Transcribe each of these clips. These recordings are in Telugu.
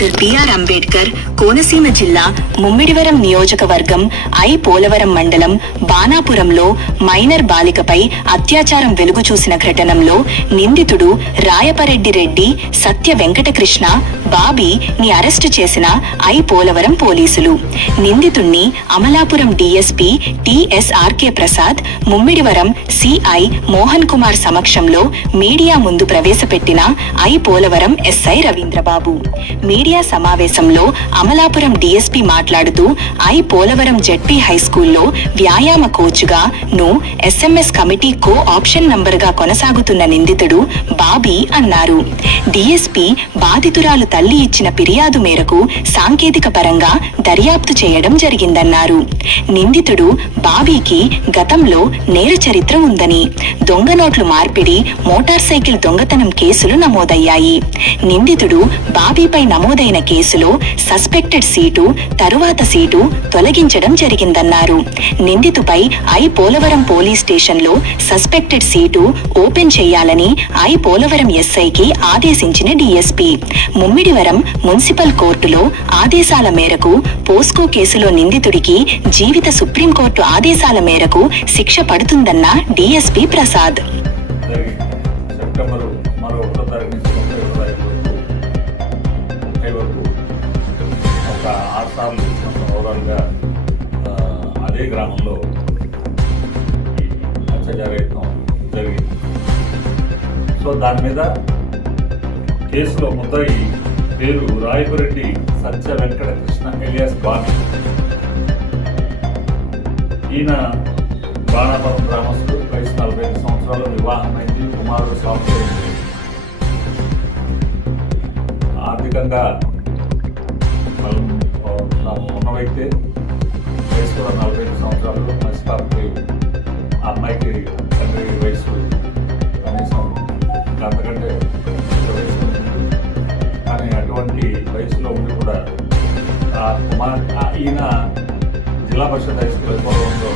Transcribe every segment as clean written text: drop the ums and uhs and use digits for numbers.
డాక్టర్ బిఆర్ అంబేద్కర్ కోనసీమ జిల్లా ముమ్మిడివరం నియోజకవర్గం పోలవరం మండలం బాణాపురంలో మైనర్ బాలికపై అత్యాచారం వెలుగు చూసిన ఘటనలో నిందితుడు రాయపరెడ్డి రెడ్డి సత్య వెంకటకృష్ణ బాబీని అరెస్టు చేసిన పోలవరం పోలీసులు. నిందితుణ్ణి అమలాపురం డీఎస్పీ టిఎస్ఆర్కే ప్రసాద్, ముమ్మిడివరం సిఐ మోహన్ కుమార్ సమక్షంలో మీడియా ముందు ప్రవేశపెట్టిన పోలవరం ఎస్ఐ రవీంద్రబాబు. మీడియా సమావేశంలో అమలాపురం డీఎస్పీ మాట్లాడుతూ పోలవరం జెడ్పీ హైస్కూల్లో వ్యాయామ కోచ్గా ఎస్ఎంఎస్ కమిటీ కో ఆప్షన్ నంబర్గా కొనసాగుతున్న నిందితుడు బాబీ అన్నారు. డీఎస్పీ బాధితురాలు తల్లి ఇచ్చిన ఫిర్యాదు మేరకు సాంకేతిక పరంగా దర్యాప్తు చేయడం జరిగిందన్నారు. నిందితుడు బాబీకి గతంలో నేర చరిత్ర ఉందని, దొంగ నోట్లు మార్పిడి, మోటార్ సైకిల్ దొంగతనం కేసులు నమోదయ్యాయి. నిందితుడు బాబీపై నమోదైన కేసులో సస్పెక్టెడ్ సీటు, తరువాత సీటు తొలగించడం జరిగిందన్నారు. నిందితుపై పోలవరం పోలీస్ స్టేషన్లో సస్పెక్టెడ్ సీటు ఓపెన్ చేయాలని పోలవరం ఎస్ఐకి ఆదేశించిన డీఎస్పీ ముమ్మిడివరం మున్సిపల్ కోర్టులో ఆదేశాల మేరకు పోస్కో కేసులో నిందితుడికి జీవిత సుప్రీంకోర్టు ఆదేశాల మేరకు శిక్ష పడుతుందన్న డీఎస్పీ ప్రసాద్. అదే గ్రామంలో అత్యాచారయత్నం జరిగింది. సో దాని మీద కేసులో ముద్దాయి పేరు రాయపురెడ్డి సత్య వెంకటకృష్ణ ఎలియాస్ బాబీ. ఈయన బాణాపురం గ్రామస్తుడు, వయసు 45 సంవత్సరాలు, వివాహమైంది, కుమారుడు సాఫ్ట్వేర్ ఇంజనీర్. ఆర్థికంగా ఉన్న వ్యక్తే, వయసు కూడా 45 సంవత్సరాలు. మంచి పాపకి ఆ అమ్మాయికి తండ్రి వయసు కనీసం ఇంకా అంతకంటే వయసు ఉంటుంది. కానీ అటువంటి వయసులో ఉండి కూడా ఈయన జిల్లా పరిషత్ హై స్కూల్ పోలవరంలో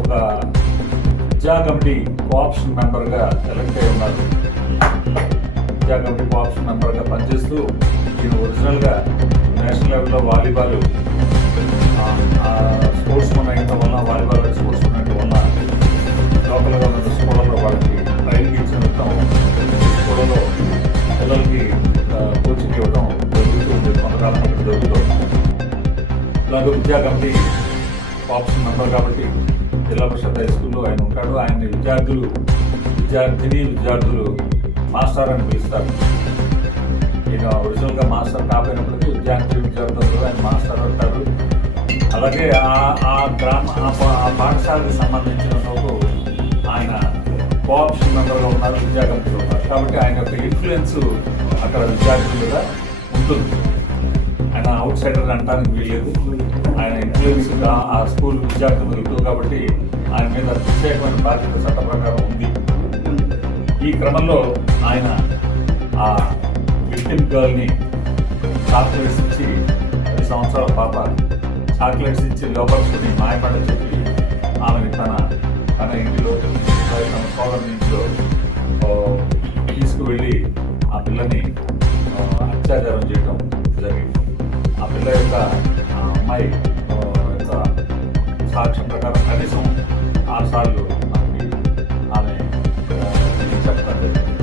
ఒక విద్యా కమిటీ కోఆప్షన్ మెంబర్గా ఎలక్ట్ అయి ఉన్నారు. విద్యా కమిటీ కోఆప్షన్ మెంబర్గా పనిచేస్తూ ఈయన ఒరిజినల్గా నేషనల్ లెవెల్లో వాలీబాల్ స్పోర్ట్స్ మెన్ అయిన వల్ల, వాలీబాల్ స్పోర్ట్స్ మెన్ అయిన వల్ల లోకల్గా ఉన్న స్కూళ్ళలో వాళ్ళకి ట్రైనింగ్ ఇచ్చిన మొత్తం స్కూళ్ళలో పిల్లలకి కోచింగ్ ఇవ్వడం జరుగుతుంది. కొంతకాలం ఇక్కడ జరుగుతుంది. ఇలాగ విద్యా కమిటీ ఆప్షన్ మెంబర్ కాబట్టి జిల్లా పరిషత్ హై స్కూల్లో ఆయన ఉంటాడు. ఆయన విద్యార్థులు మాస్టర్ అని పిలుస్తారు. ఈయన ఒరిజినల్గా మాస్టర్ కాకపోయినప్పటికీ విద్యార్థులు ఆయన మాస్టర్ అంటారు. అలాగే ఆ పాఠశాలకు సంబంధించిన ఆయన కోఆప్షన్ మెంబర్గా ఉన్నారు, విద్యా కమిటీలో ఉన్నారు. కాబట్టి ఆయన యొక్క ఇన్ఫ్లుయెన్స్ అక్కడ విద్యార్థుల మీద ఉంటుంది. ఆయన అవుట్ సైడర్ అనడానికి వీల్లేదు. ఆయన ఇన్ఫ్లుయెన్స్ ఆ స్కూల్ విద్యార్థులు ఎక్కువ కాబట్టి ఆయన మీద ప్రత్యేకమైన బాధ్యత చట్ట ప్రకారం ఉంది. ఈ క్రమంలో ఆయన ఆ విక్టిమ్ గర్ల్ని చాక్లెట్స్ ఇచ్చి, 10 సంవత్సరాల పాప చాక్లెట్స్ ఇచ్చి లోపరుచుకుని మాయపడని చెప్పి ఆమెని తన ఇంటిలో, తన సోదరుని ఇంటిలో తీసుకువెళ్ళి ఆ పిల్లని అత్యాచారం చేయడం జరిగింది. ఆ పిల్ల యొక్క అమ్మాయి యొక్క సాక్ష్యం ప్రకారం కనీసం 6 సార్లు మనకి ఆమె చెప్పడం జరిగింది.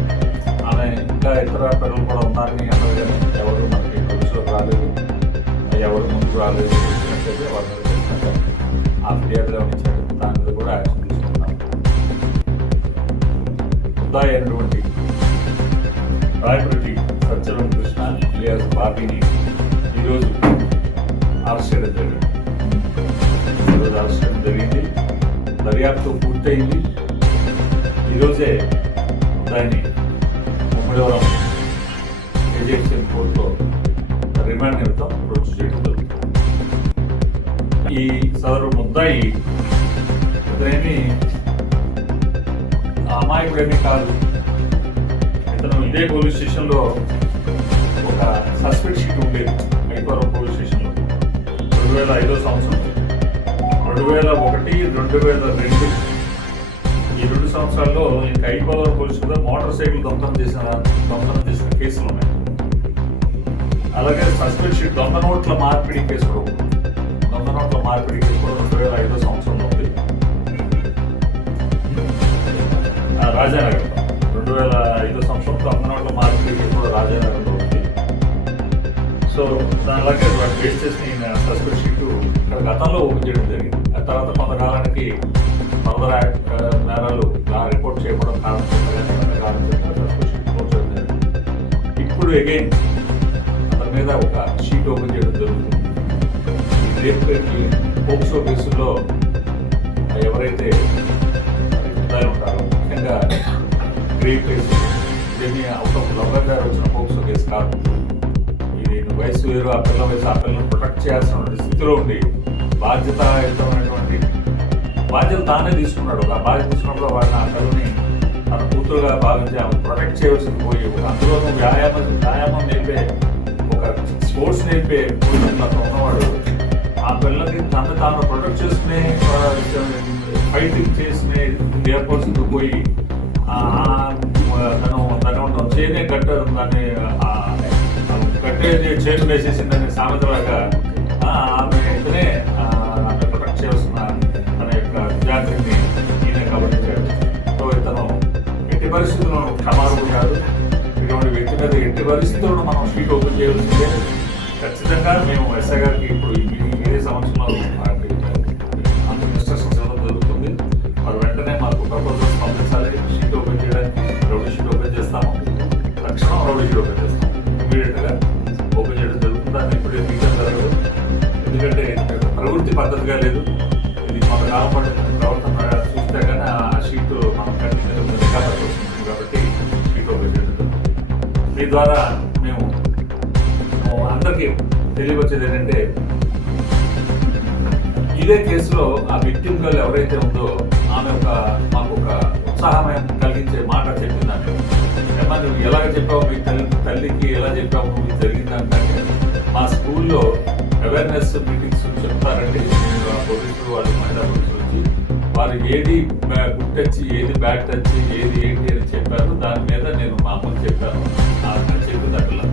ఆమె ఇంకా ఇతర పిల్లలు కూడా ఉన్నారని అన్నారు, కానీ ఎవరు మనకి దృష్టిలోకి రాలేదు, ఎవరు ముందుకు రాలేదు. వచ్చినట్టయితే వాళ్ళ మీద ఆ ఫిర్యాదులో ఇచ్చాడు. దాని మీద కూడా యాక్షన్ తీసుకున్నాం. ముద్దాయి అయినటువంటి రాయపురెడ్డి సత్య వెంకటకృష్ణ ఎలియాస్ బాబీని ఈరోజు అరెస్ట్ చేయడం జరిగింది. దర్యాప్తు పూర్తయింది. ఈరోజే దాన్ని ముమ్మిడివరం ఏజెన్సీ కోర్టులో రిమాండ్ నిమిత్తం ప్రొడ్యూస్ చేయడం జరుగుతుంది. ఈ సదరు ముద్దాయి ఇతనేమి అమాయకుడేమీ కాదు. ఇతను ఇదే పోలీస్ స్టేషన్లో ఒక సస్పెక్ట్ షీట్ ఉండేది మైపురం పోలీస్ స్టేషన్లో 2005 సంవత్సరం, 2001, 2002 ఈ 2 సంవత్సరాల్లో ఇంకా ఐపోలవరం పోలీసు కూడా మోటార్ సైకిల్ దొంగతనం చేసిన కేసులు ఉన్నాయి. అలాగే సస్పెండ్ షీట్ దొంగ నోట్ల మార్పిడి కేసు కూడా 2005 సంవత్సరంలో ఉంది. రాజానగర్ 2005 సంవత్సరం దొంగ నోట్ల మార్పిడి కేసు కూడా రాజానగర్లో ఉంది. సో దానిలాగే బేస్ చేసి సస్పెండ్ షీట్ ఇక్కడ గతంలో ఓపెన్ చేయడం జరిగింది. ఆ తర్వాత కొంతకాలానికి ఫర్దర్ నేరాలు రిపోర్ట్ చేయడం కారణం సస్పెండ్ షీట్ క్లోజ్ చేయడం జరిగింది. ఇప్పుడు అగైన్ అతని మీద ఒక షీట్ ఓపెన్ చేయడం జరుగుతుంది. ఈ పోక్సో కేసుల్లో ఎవరైతే ఉంటారో ముఖ్యంగా రేప్ కేసు ఇవన్నీ అవుట్ ఆఫ్ లవ్ గారు వచ్చిన పోక్సో కేసు కాదు. ఇది వయసు వేరు, ఆ పిల్లలను ప్రొటెక్ట్ చేయాల్సిన స్థితిలో ఉండి బాధ్యతాయుతమైనటువంటి బాధ్యత తానే తీసుకున్నాడు. ఆ బాధ్యత తీసుకున్నప్పుడు వాడిని ఆ పిల్లని తన కూతురుగా భావించి ఆమె ప్రొటెక్ట్ చేయవలసింది పోయి అందులోనూ వ్యాయామం నేర్పే ఒక స్పోర్ట్స్ నేర్పే అతను ఉన్నవాడు ఆ పిల్లకి తను తాను ప్రొటెక్ట్ చేసుకునే ఫైటింగ్ చేసుకునే నేర్పాల్సింది పోయి తను చేయనే దాన్ని కట్టే చేను వేసేసిందని సామెతలాగా ఆమె అయితేనే ఆమె ప్రొటెక్ట్ చేస్తున్న తన యొక్క విద్యార్థిని ఈయన గమనించాడు. సో ఇతను ఎట్టి పరిస్థితుల్లో క్షమార్హుడు కాదు. ఇటువంటి వ్యక్తి మీద ఎట్టి పరిస్థితుల్లో మనం షీట్ ఓపెన్ చేయవలసిందే. ఖచ్చితంగా మేము ఎస్ఐ గారికి ఇప్పుడు ఇదే సంవత్సరంలో ఇన్స్ట్రక్షన్స్ ఇవ్వడం జరుగుతుంది. మరి వెంటనే మాకు ప్రపోజల్స్ పంపించాలి. షీట్ ఓపెన్ చేయడానికి రౌడీ షీట్ ఓపెన్ చేస్తాము. తక్షణం రౌడీ షీట్ ఓపెన్ చేస్తాము. ఇమీడియట్గా ఓపెన్ చేయడం జరుగుతుంది. దాన్ని ఇప్పుడే తీయడం జరగదు. ఎందుకంటే ప్రవృత్తి పద్ధతిగా లేదు. ఇది కొంతకాలం పాటు ప్రవర్తన చూస్తే కానీ ఆ షీట్ మనం కంటిన్యూ వస్తుంది కాబట్టి షీట్ ఓపెన్ చేయడం జరుగుతుంది. దీని ద్వారా మేము అందరికీ తెలియవచ్చేది ఏంటంటే ఇదే కేసులో ఆ విక్టిమ్ గర్ల్ ఎవరైతే ఉందో ఆమె మాకు ఒక ఉత్సాహం కలిగించే మాట చెప్పిందంటే ఏమన్నా నువ్వు ఎలాగ చెప్పావు మీ తల్లికి ఎలా చెప్పావు మీకు జరిగిందంటే మా స్కూల్లో అవేర్నెస్ మీటింగ్స్ చెప్తారండి. పోలీసులు వాళ్ళు మహిళా పోలీసులు వచ్చి వారు ఏది గుడ్ టచ్ ఏది బ్యాడ్ టచ్ ఏది ఏంటి అని చెప్పారు. దాని మీద నేను మా అమ్మకి చెప్పాను అని చెప్పింది అట్లా.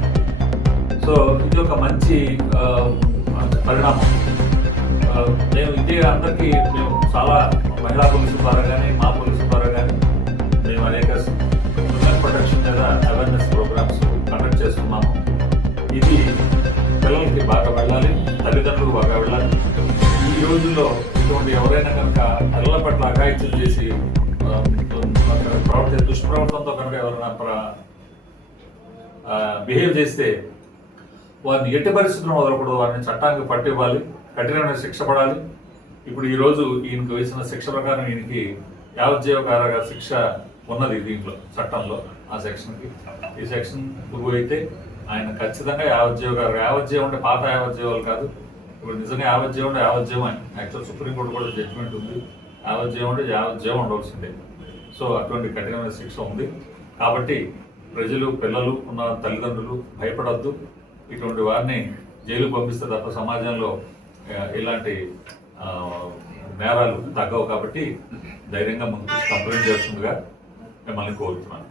సో ఇది ఒక మంచి పరిణామం. మేము ఇదే అందరికీ మేము చాలా మహిళా పోలీసు ద్వారా కానీ మా పోలీసు ద్వారా కానీ మేము అనేక ఉమెన్ ప్రొటెక్షన్ మీద అవేర్నెస్ ప్రోగ్రామ్స్ కండక్ట్ చేస్తున్నాము. ఇది పిల్లలకి బాగా వెళ్ళాలి, తల్లిదండ్రులు బాగా వెళ్ళాలి. ఈ రోజుల్లో ఇటువంటి ఎవరైనా కనుక పిల్లల పట్ల అఘాయిత్యం చేసి దుష్ప్రవర్తనతో కనుక ఎవరైనా బిహేవ్ చేస్తే వారిని ఎట్టి పరిస్థితుల్లో వదలకూడదు. వారిని చట్టానికి పట్టివ్వాలి, కఠినమైన శిక్ష పడాలి. ఇప్పుడు ఈరోజు ఈయనకు వేసిన శిక్ష ప్రకారం ఈయనకి యావజ్జీవ కారాగార శిక్ష ఉన్నది దీంట్లో చట్టంలో. ఆ సెక్షన్కి ఈ సెక్షన్ పురుగు అయితే ఆయన ఖచ్చితంగా యావజ్జీవం అంటే పాత యావజ్జీవాలు కాదు. ఇప్పుడు నిజంగా యావజ్జీవం అంటే యావజ్జీవం అని యాక్చువల్ సుప్రీంకోర్టు కూడా జడ్జిమెంట్ ఉంది. యావజ్జీవం అంటే యావజ్జీవం ఉండవలసిందే. సో అటువంటి కఠినమైన శిక్ష ఉంది. కాబట్టి ప్రజలు, పిల్లలు ఉన్న తల్లిదండ్రులు భయపడద్దు. ఇటువంటి వారిని జైలు పంపిస్తే తప్ప సమాజంలో ఇలాంటి నేరాలు తగ్గవు. కాబట్టి ధైర్యంగా ముందు కంప్లైంట్ చేస్తుందిగా మిమ్మల్ని కోరుతున్నాను.